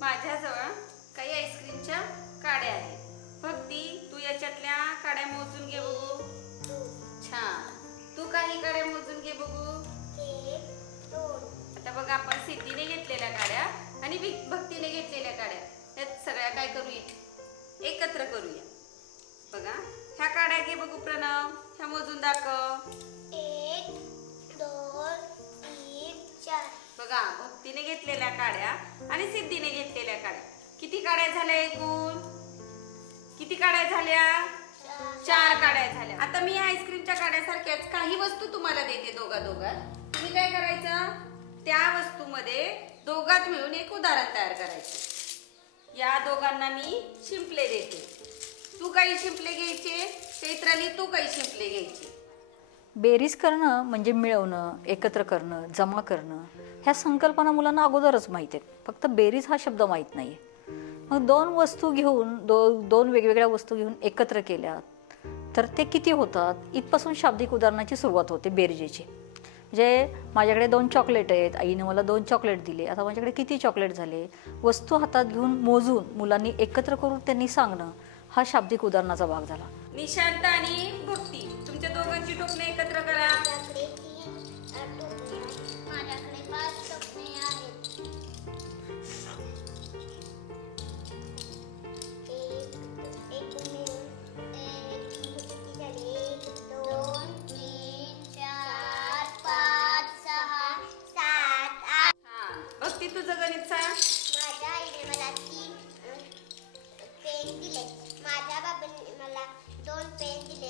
माझ्याजवळ काही आईस्क्रीमच्या काड्या आहेत। भक्ती, तू याच्यातल्या काड्या मोजून घे बघू। छान, तू काही काड्या मोजून घे बघू। 1 2 आता बघा, आपण सिद्धीने घेतलेल्या काड्या आणि भक्तीने घेतलेल्या काड्या यात सगळ्या काय करूया, एकत्र करूया। बघा, ह्या काड्या घे बघू प्रणव, ह्या मोजून दाखव। 1 2 3 4। बघा, भक्तीने घेतलेल्या काड्या आणि सिद्धीने घेतलेल्या काड्या किती काड्या झाल्या एकूण? किती काड्या झाल्या? 4 काड्या झाल्या। आता मी आईस्क्रीमच्या काड्यासारख्याच काही वस्तू तुम्हाला देते दोघात। तुम्ही काय करायचं, त्या वस्तूमध्ये दोघात मिळून एक उदाहरण तयार करायचं। या दोघांना मी शिंपले देते, तू काही शिंपले घ्यायचे, चैत्राली तू काही शिंपले घ्यायचे। बेरीज करणं म्हणजे मिळवणं, एकत्र करणं, जमा करणं, ह्या संकल्पना मुलांना अगोदरच माहीत आहेत, फक्त बेरीज हा शब्द माहीत नाही आहे। मग दोन वस्तू घेऊन दोन वेगवेगळ्या वस्तू घेऊन एकत्र केल्या तर ते किती होतात, इथपासून शाब्दिक उदाहरणाची सुरुवात होते बेरजेची। म्हणजे माझ्याकडे 2 चॉकलेट आहेत, आईने मला 2 चॉकलेट दिले, आता माझ्याकडे किती चॉकलेट झाले, वस्तू हातात घेऊन मोजून मुलांनी एकत्र करून त्यांनी सांगणं, हा शाब्दिक उदाहरणाचा भाग झाला। निशांत आणि भक्ती, तुमच्या दोघांची टोपणे एकत्र करा। माझ्याकडे 3 टोपणे आहेत। माझ्याकडे 5 टोपणे आहेत। एक मिळून किती झाले? 1 2 3 4 5 6 7 8। हा, भक्ती तुझं गणित सांग। माझ्या आईने मला 3 पेन दिले, माझ्या बाबांनी मला 2 पेन दिले,